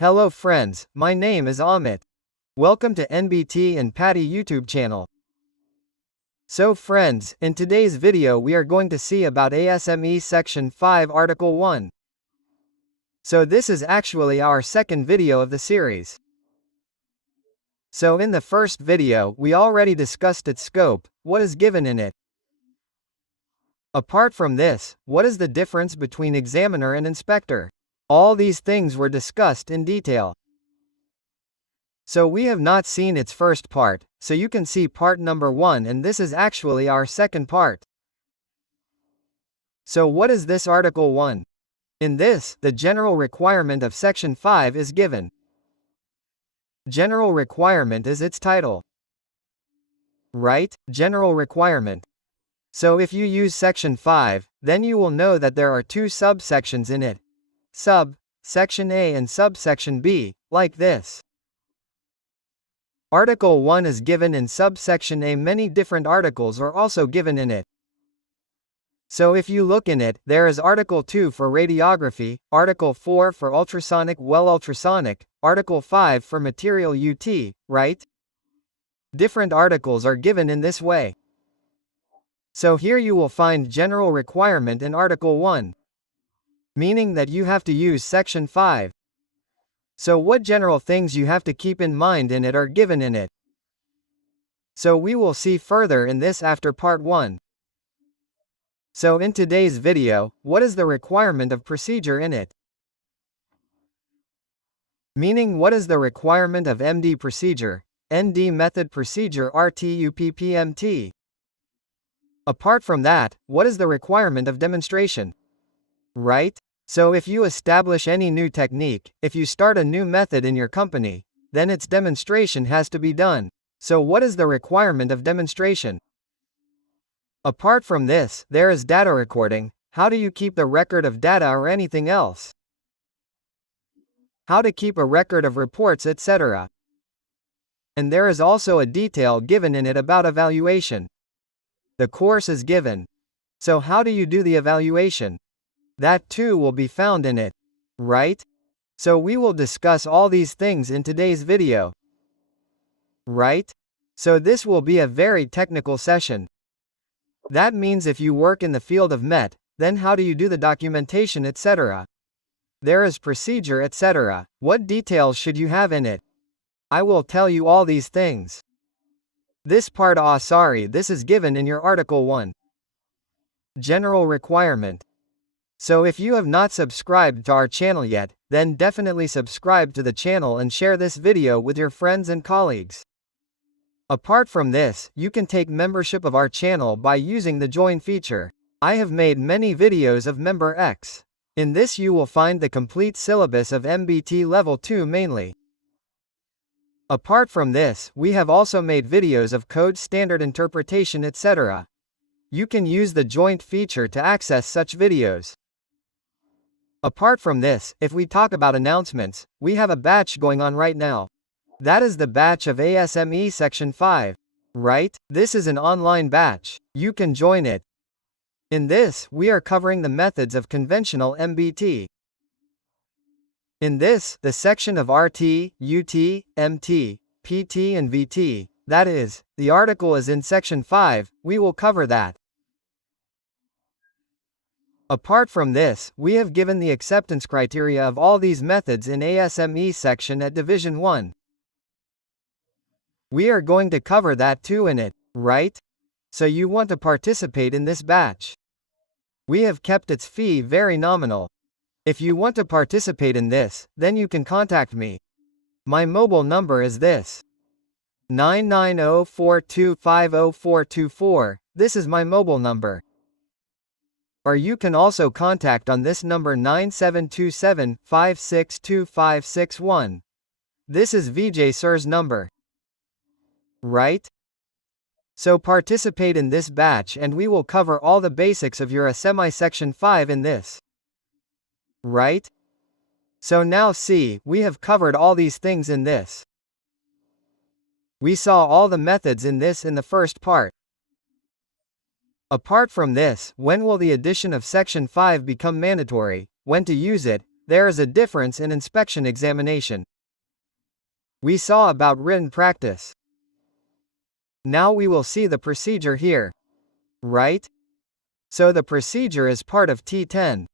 Hello friends, my name is Amit. Welcome to NBT and Patty YouTube channel. So friends, in today's video we are going to see about ASME Section 5 Article 1. So this is actually our second video of the series. So in the first video, we already discussed its scope, what is given in it. Apart from this, what is the difference between examiner and inspector? All these things were discussed in detail. So we have not seen its first part, so you can see part number 1 and this is actually our second part. So what is this Article 1? In this, the general requirement of Section 5 is given. General requirement is its title. Right? General requirement. So if you use Section 5, then you will know that there are two subsections in it. Section A and subsection B, like this. Article 1 is given in subsection A. Many different articles are also given in it. So if you look in it, there is Article 2 for radiography, Article 4 for ultrasonic, ultrasonic, Article 5 for material UT, right? Different articles are given in this way. So here you will find general requirement in Article 1. Meaning that you have to use Section 5. So what general things you have to keep in mind in it are given in it. So we will see further in this after part 1. So in today's video, what is the requirement of procedure in it? Meaning what is the requirement of MD procedure, ND method procedure RTUPPMT? Apart from that, what is the requirement of demonstration? Right? So if you establish any new technique, if you start a new method in your company, then its demonstration has to be done. So what is the requirement of demonstration? Apart from this, there is data recording. How do you keep the record of data or anything else? How to keep a record of reports, etc. And there is also a detail given in it about evaluation. The course is given. So how do you do the evaluation? That too will be found in it. Right? So we will discuss all these things in today's video. Right? So this will be a very technical session. That means if you work in the field of MET, then how do you do the documentation, etc. There is procedure, etc. What details should you have in it? I will tell you all these things. This part this is given in your Article 1. General requirement. So if you have not subscribed to our channel yet, then definitely subscribe to the channel and share this video with your friends and colleagues. Apart from this, you can take membership of our channel by using the join feature. I have made many videos of Member X. In this you will find the complete syllabus of MBT Level 2 mainly. Apart from this, we have also made videos of code standard interpretation, etc. You can use the joint feature to access such videos. Apart from this, if we talk about announcements, we have a batch going on right now. That is the batch of ASME Section 5. Right? This is an online batch. You can join it. In this, we are covering the methods of conventional MBT. In this, the section of RT, UT, MT, PT and VT, that is, the article is in Section 5, we will cover that. Apart from this, we have given the acceptance criteria of all these methods in ASME section at Division 1. We are going to cover that too in it, right? So you want to participate in this batch. We have kept its fee very nominal. If you want to participate in this, then you can contact me. My mobile number is this. 990-4250424, this is my mobile number. Or you can also contact on this number 9727-562561. This is VJ Sir's number. Right? So participate in this batch and we will cover all the basics of your ASME Section 5 in this. Right? So now see, we have covered all these things in this. We saw all the methods in this in the first part. Apart from this, when will the addition of Section 5 become mandatory, when to use it, there is a difference in inspection examination. We saw about written practice. Now we will see the procedure here. Right? So the procedure is part of T10.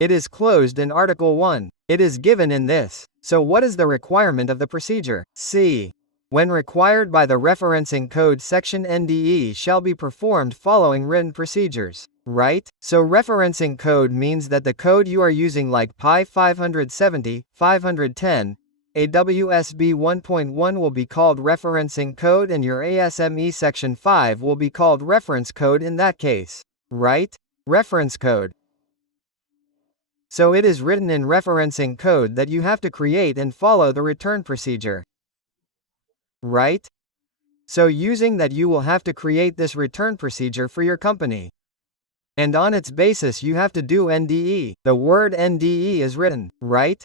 It is closed in Article 1. It is given in this. So what is the requirement of the procedure? C. When required by the referencing code section NDE shall be performed following written procedures. Right? So referencing code means that the code you are using like Pi 570, 510, AWSB 1.1 will be called referencing code and your ASME section 5 will be called reference code in that case. Right? Reference code. So it is written in referencing code that you have to create and follow the return procedure. Right? So using that you will have to create this return procedure for your company. And on its basis you have to do NDE. The word NDE is written, right?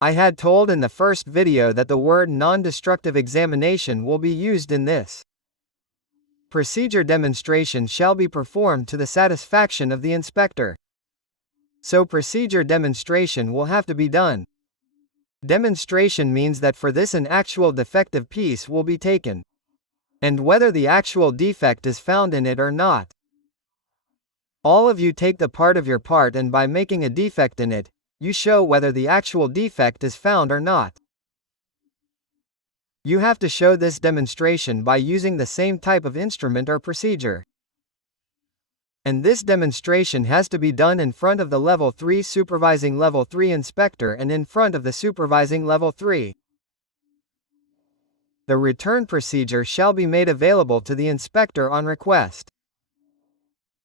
I had told in the first video that the word non-destructive examination will be used in this. Procedure demonstration shall be performed to the satisfaction of the inspector. So procedure demonstration will have to be done. Demonstration means that for this an actual defective piece will be taken. And whether the actual defect is found in it or not. All of you take the part of your part and by making a defect in it, you show whether the actual defect is found or not. You have to show this demonstration by using the same type of instrument or procedure. And this demonstration has to be done in front of the Level 3 supervising Level 3 inspector and in front of the supervising Level 3. The return procedure shall be made available to the inspector on request.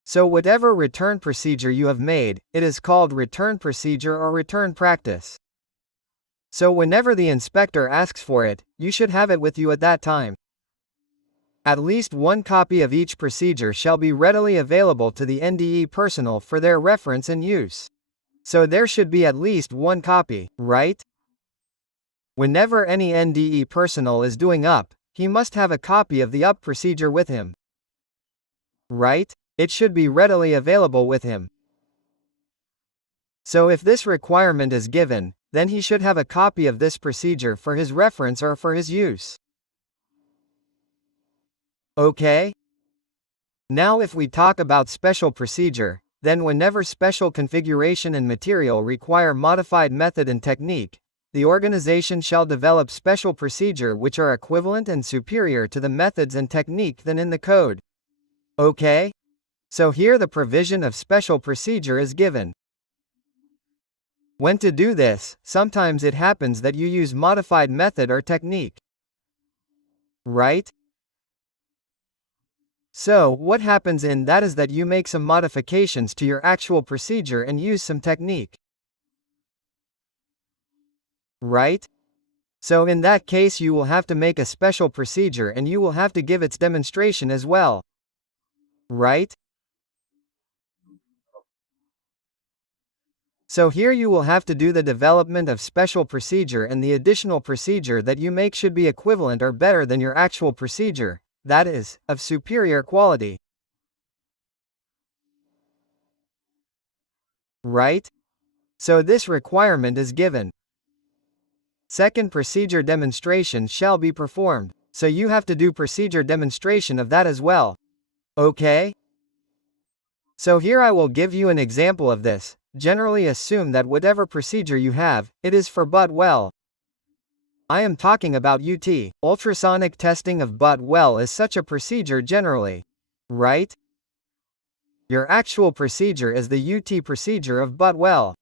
So whatever return procedure you have made, it is called return procedure or return practice. So whenever the inspector asks for it, you should have it with you at that time. At least one copy of each procedure shall be readily available to the NDE personnel for their reference and use. So there should be at least one copy, right? Whenever any NDE personnel is doing up, he must have a copy of the up procedure with him. Right? It should be readily available with him. So if this requirement is given, then he should have a copy of this procedure for his reference or for his use. Okay? Now if we talk about special procedure, then whenever special configuration and material require modified method and technique, the organization shall develop special procedure which are equivalent and superior to the methods and technique than in the code. Okay? So here the provision of special procedure is given. When to do this, sometimes it happens that you use modified method or technique. Right? So, what happens in that is that you make some modifications to your actual procedure and use some technique. Right? So in that case you will have to make a special procedure and you will have to give its demonstration as well. Right? So here you will have to do the development of special procedure and the additional procedure that you make should be equivalent or better than your actual procedure, that is, of superior quality. Right? So this requirement is given. Second procedure demonstration shall be performed, so you have to do procedure demonstration of that as well. Okay? So here I will give you an example of this. Generally assume that whatever procedure you have, it is for butt well. I am talking about UT. Ultrasonic testing of butt well is such a procedure generally. Right? Your actual procedure is the UT procedure of butt well.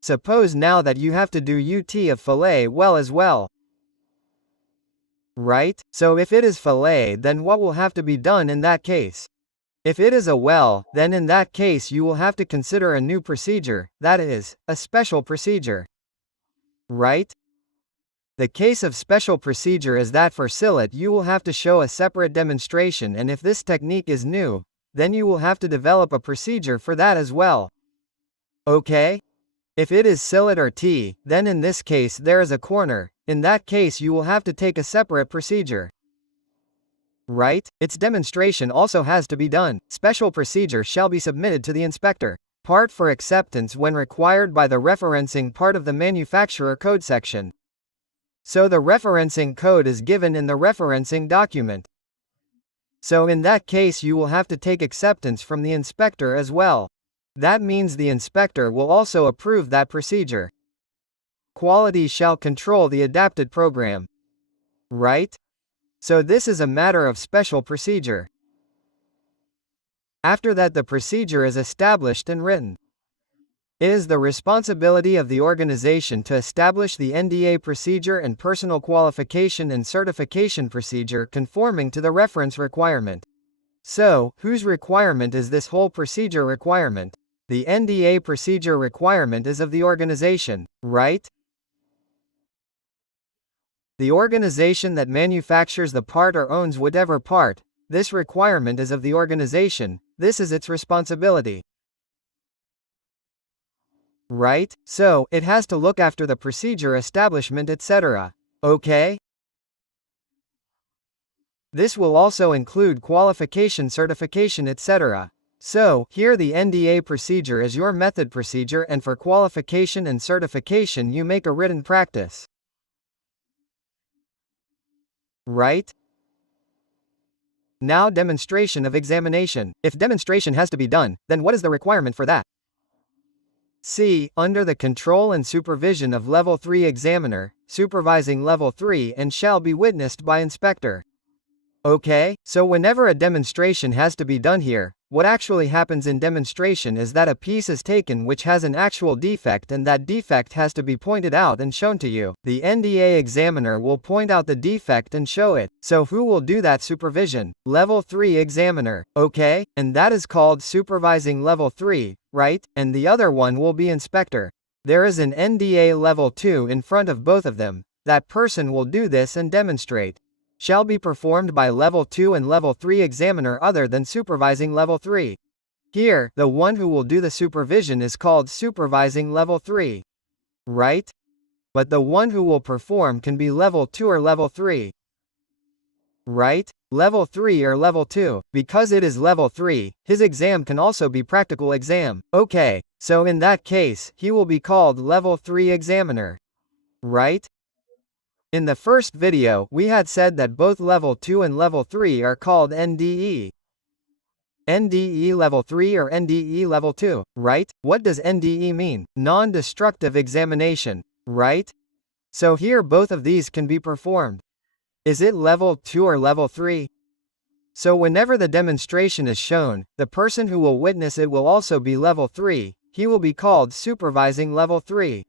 Suppose now that you have to do UT of fillet well as well. Right? So if it is fillet, then what will have to be done in that case? If it is a well, then in that case you will have to consider a new procedure, that is, a special procedure. Right? The case of special procedure is that for sillet you will have to show a separate demonstration, and if this technique is new, then you will have to develop a procedure for that as well. Okay? If it is sillet or T, then in this case there is a corner, in that case you will have to take a separate procedure. Right? Its demonstration also has to be done. Special procedure shall be submitted to the inspector. Part for acceptance when required by the referencing part of the manufacturer code section. So the referencing code is given in the referencing document. So in that case you will have to take acceptance from the inspector as well. That means the inspector will also approve that procedure. Quality shall control the adapted program. Right? So this is a matter of special procedure. After that the procedure is established and written. It is the responsibility of the organization to establish the NDA procedure and personal qualification and certification procedure conforming to the reference requirement. So, whose requirement is this whole procedure requirement? The NDA procedure requirement is of the organization, right? The organization that manufactures the part or owns whatever part, this requirement is of the organization, this is its responsibility. Right? So, it has to look after the procedure establishment etc. Okay? This will also include qualification, certification etc. So, here the NDA procedure is your method procedure, and for qualification and certification you make a written practice. Right? Now demonstration of examination. If demonstration has to be done, then what is the requirement for that? C. Under the control and supervision of Level 3 examiner, supervising Level 3 and shall be witnessed by inspector. Okay, so whenever a demonstration has to be done here, what actually happens in demonstration is that a piece is taken which has an actual defect, and that defect has to be pointed out and shown to you. The NDA examiner will point out the defect and show it. So who will do that supervision? Level 3 examiner, okay? And that is called supervising Level 3, right? And the other one will be inspector. There is an NDA Level 2 in front of both of them. That person will do this and demonstrate. Shall be performed by Level 2 and Level 3 examiner other than supervising Level 3. Here, the one who will do the supervision is called supervising Level 3. Right? But the one who will perform can be Level 2 or Level 3. Right? Level 3 or Level 2. Because it is Level 3, his exam can also be practical exam. Okay, so in that case, he will be called Level 3 examiner. Right? In the first video, we had said that both Level 2 and Level 3 are called NDE. NDE Level 3 or NDE Level 2, right? What does NDE mean? Non-destructive examination, right? So here both of these can be performed. Is it Level 2 or Level 3? So whenever the demonstration is shown, the person who will witness it will also be Level 3, he will be called supervising Level 3.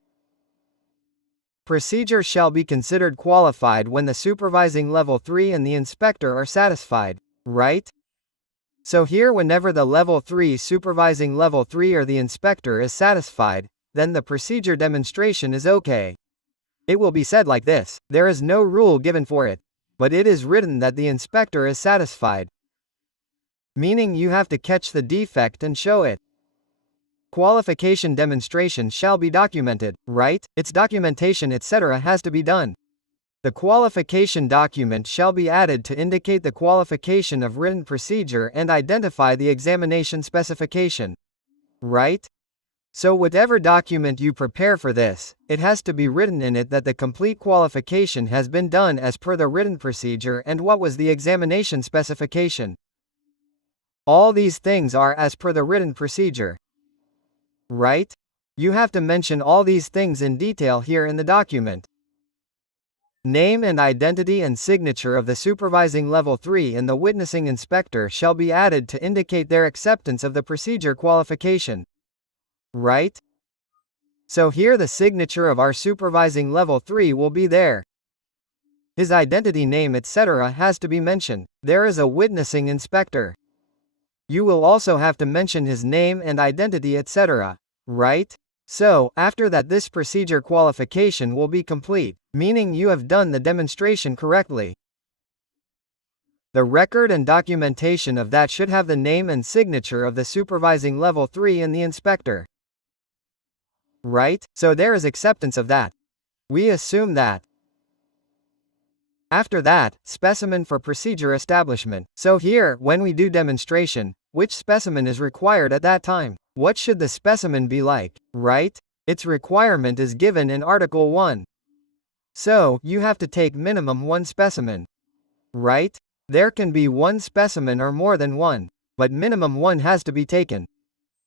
Procedure shall be considered qualified when the supervising Level 3 and the inspector are satisfied, right? So here whenever the Level 3 supervising Level 3 or the inspector is satisfied, then the procedure demonstration is okay. It will be said like this: there is no rule given for it, but it is written that the inspector is satisfied. Meaning you have to catch the defect and show it. Qualification demonstration shall be documented, right? Its documentation etc. has to be done. The qualification document shall be added to indicate the qualification of written procedure and identify the examination specification. Right? So whatever document you prepare for this, it has to be written in it that the complete qualification has been done as per the written procedure and what was the examination specification. All these things are as per the written procedure. Right? You have to mention all these things in detail here in the document. Name and identity and signature of the supervising Level 3 and the witnessing inspector shall be added to indicate their acceptance of the procedure qualification. Right? So here the signature of our supervising Level 3 will be there. His identity, name etc. has to be mentioned. There is a witnessing inspector. You will also have to mention his name and identity etc. Right? So, after that this procedure qualification will be complete, meaning you have done the demonstration correctly. The record and documentation of that should have the name and signature of the supervising Level 3 and the inspector. Right? So there is acceptance of that. We assume that. After that, specimen for procedure establishment. So here, when we do demonstration, which specimen is required at that time. What should the specimen be like, right? Its requirement is given in Article 1. So, you have to take minimum one specimen. Right? There can be one specimen or more than one, but minimum one has to be taken.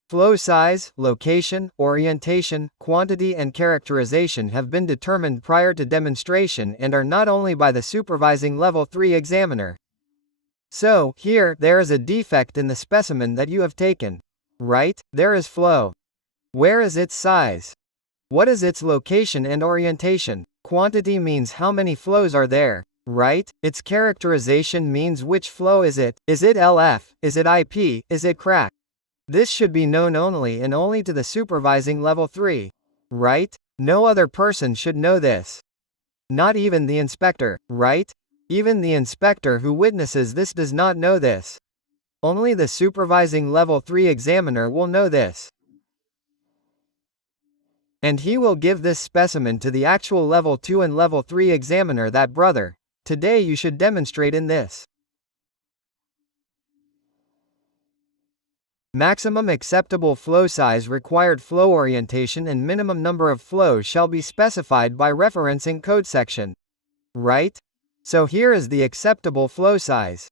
Flow size, location, orientation, quantity and characterization have been determined prior to demonstration and are not only by the supervising Level 3 examiner. So, here, there is a defect in the specimen that you have taken. Right? There is flow. Where is its size? What is its location and orientation? Quantity means how many flows are there. Right? Its characterization means which flow is it? Is it LF? Is it IP? Is it crack? This should be known only and only to the supervising Level 3. Right? No other person should know this. Not even the inspector, right? Even the inspector who witnesses this does not know this. Only the supervising Level 3 examiner will know this. And he will give this specimen to the actual Level 2 and Level 3 examiner that brother, today you should demonstrate in this. Maximum acceptable flow size, required flow orientation and minimum number of flows shall be specified by referencing code section. Right? So here is the acceptable flow size.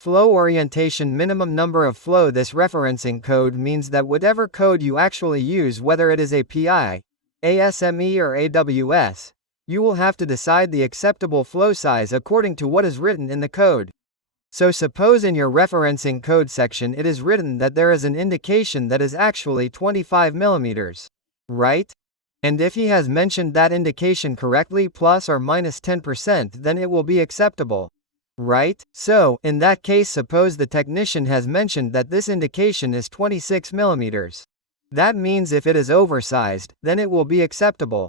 Flow orientation, minimum number of flow. This referencing code means that whatever code you actually use, whether it is API, ASME or AWS, you will have to decide the acceptable flow size according to what is written in the code. So suppose in your referencing code section it is written that there is an indication that is actually 25 millimeters. Right? And if he has mentioned that indication correctly plus or minus 10%, then it will be acceptable. Right? So, in that case, suppose the technician has mentioned that this indication is 26 millimeters. That means if it is oversized, then it will be acceptable.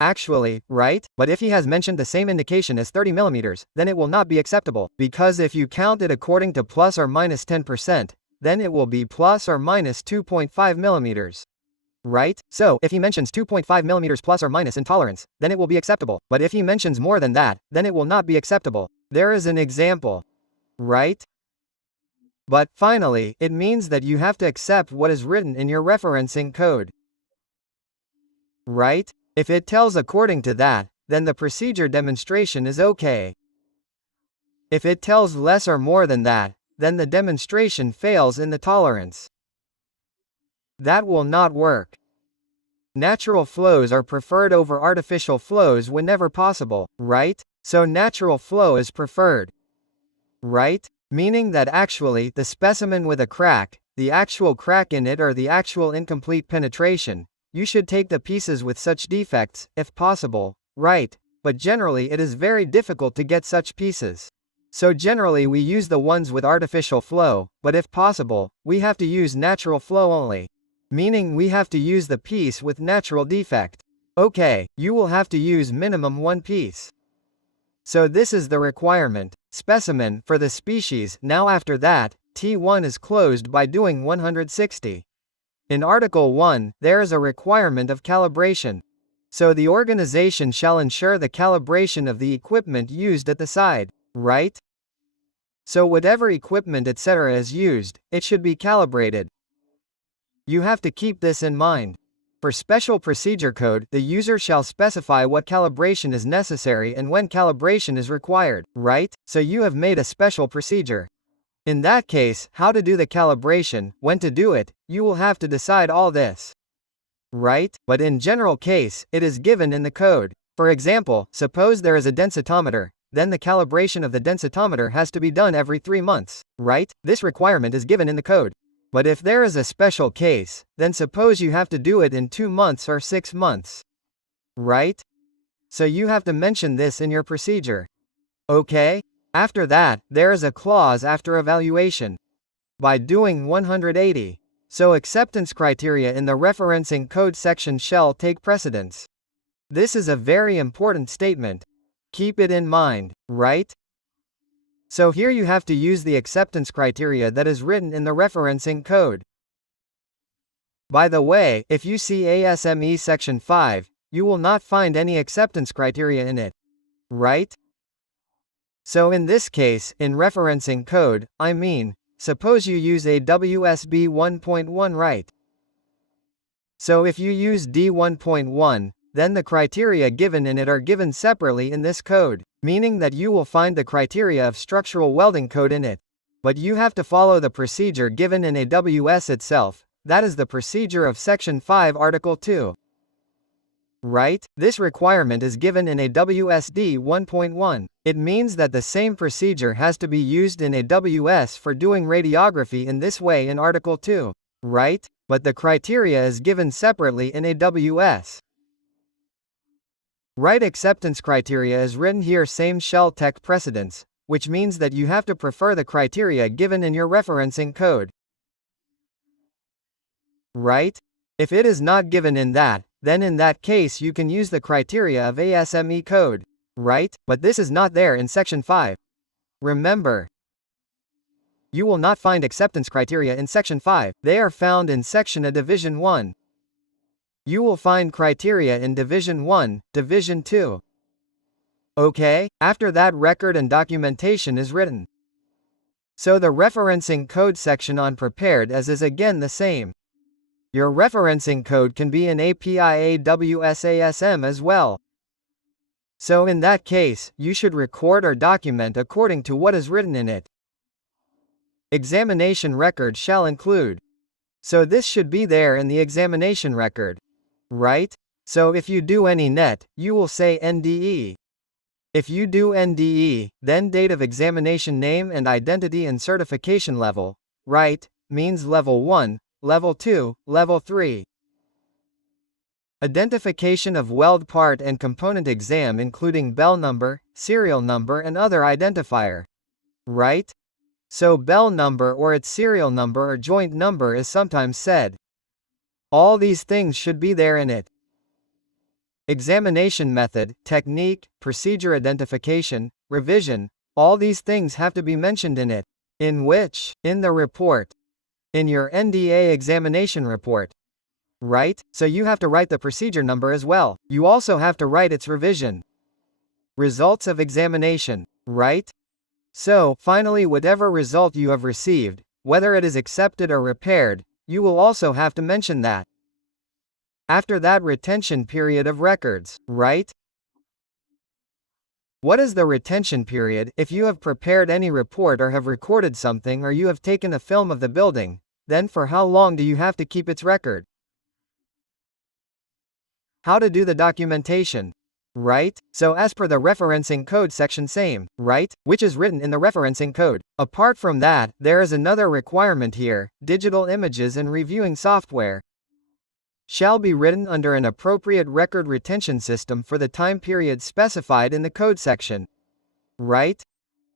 Actually, right? But if he has mentioned the same indication as 30 millimeters, then it will not be acceptable, because if you count it according to plus or minus 10%, then it will be plus or minus 2.5 millimeters. Right? So, if he mentions 2.5 millimeters plus or minus in tolerance, then it will be acceptable. But if he mentions more than that, then it will not be acceptable. There is an example. Right? But, finally, it means that you have to accept what is written in your referencing code. Right? If it tells according to that, then the procedure demonstration is okay. If it tells less or more than that, then the demonstration fails in the tolerance. That will not work. Natural flows are preferred over artificial flows whenever possible, right? So natural flow is preferred. Right? Meaning that actually the specimen with a crack, the actual crack in it or the actual incomplete penetration, you should take the pieces with such defects, if possible, right? But generally it is very difficult to get such pieces. So generally we use the ones with artificial flow, but if possible, we have to use natural flow only. Meaning we have to use the piece with natural defect. Okay, you will have to use minimum one piece. So this is the requirement, specimen, for the species. Now after that, T1 is closed by doing 160. In Article 1, there is a requirement of calibration. So the organization shall ensure the calibration of the equipment used at the side, right? So whatever equipment etc. is used, it should be calibrated. You have to keep this in mind. For special procedure code, the user shall specify what calibration is necessary and when calibration is required, right? So you have made a special procedure. In that case, how to do the calibration, when to do it, you will have to decide all this. Right? But in general case, it is given in the code. For example, suppose there is a densitometer, then the calibration of the densitometer has to be done every 3 months, right? This requirement is given in the code. But if there is a special case, then suppose you have to do it in 2 months or 6 months. Right? So you have to mention this in your procedure. Okay? After that, there is a clause after evaluation. By doing 180. So acceptance criteria in the referencing code section shall take precedence. This is a very important statement. Keep it in mind, right? So here you have to use the acceptance criteria that is written in the referencing code. By the way, if you see ASME section 5, you will not find any acceptance criteria in it. Right? So in this case, in referencing code, I mean, Suppose you use AWSB 1.1, right? So if you use D1.1, then the criteria given in it are given separately in this code, meaning that you will find the criteria of structural welding code in it. But you have to follow the procedure given in AWS itself, that is the procedure of Section 5 Article 2. Right? This requirement is given in AWSD 1.1. It means that the same procedure has to be used in AWS for doing radiography in this way in Article 2. Right? But the criteria is given separately in AWS. Right acceptance criteria is written here same shell tech precedence, which means that you have to prefer the criteria given in your referencing code. Right? If it is not given in that, then in that case you can use the criteria of ASME code. Right? But this is not there in Section 5. Remember, you will not find acceptance criteria in Section 5, they are found in Section A Division 1. You will find criteria in Division 1, Division 2. Okay, after that record and documentation is written. So the referencing code section on prepared as is again the same. Your referencing code can be in API AWS ASM as well. So in that case, you should record or document according to what is written in it. Examination record shall include. So this should be there in the examination record. Right? So if you do any net, you will say NDE. If you do NDE, then date of examination name and identity and certification level, right, means level 1, level 2, level 3. Identification of weld part and component exam including bell number, serial number and other identifier. Right? So bell number or its serial number or joint number is sometimes said. All these things should be there in it. Examination method, technique, procedure identification, revision, all these things have to be mentioned in it. In which? In the report. In your NDA examination report. Right? So you have to write the procedure number as well. You also have to write its revision. Results of examination. Right? So, finally whatever result you have received, whether it is accepted or repaired, you will also have to mention that. After that retention period of records, right? What is the retention period? If you have prepared any report or have recorded something or you have taken a film of the building, then for how long do you have to keep its record? How to do the documentation? Right? So as per the referencing code section same, right? Which is written in the referencing code. Apart from that, there is another requirement here, digital images and reviewing software shall be written under an appropriate record retention system for the time period specified in the code section. Right?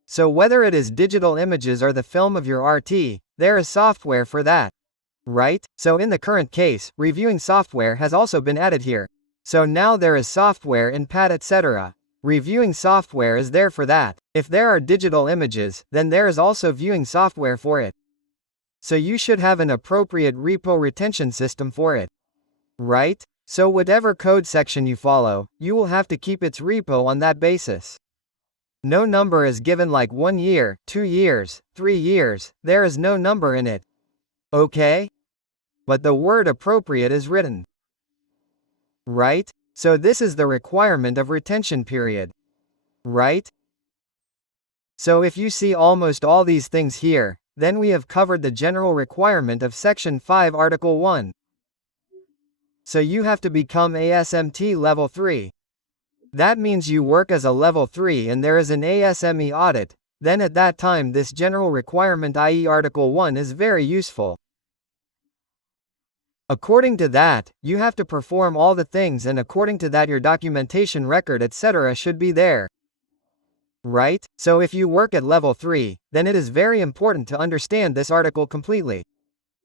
So whether it is digital images or the film of your RT, there is software for that. Right? So in the current case, reviewing software has also been added here. So now there is software in PAD etc. Reviewing software is there for that. If there are digital images, then there is also viewing software for it. So you should have an appropriate repo retention system for it. Right? So whatever code section you follow, you will have to keep its repo on that basis. No number is given like 1 year, 2 years, 3 years, there is no number in it. Okay? But the word appropriate is written. Right? So this is the requirement of retention period. Right? So if you see almost all these things here, then we have covered the general requirement of Section 5 Article 1. So you have to become ASMT Level 3. That means you work as a Level 3 and there is an ASME audit, then at that time this general requirement i.e. Article 1 is very useful. According to that, you have to perform all the things and according to that your documentation record etc. should be there. Right? So if you work at Level 3, then it is very important to understand this article completely.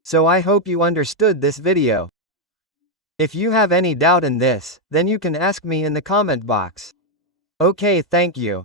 So I hope you understood this video. If you have any doubt in this, then you can ask me in the comment box. Okay, thank you.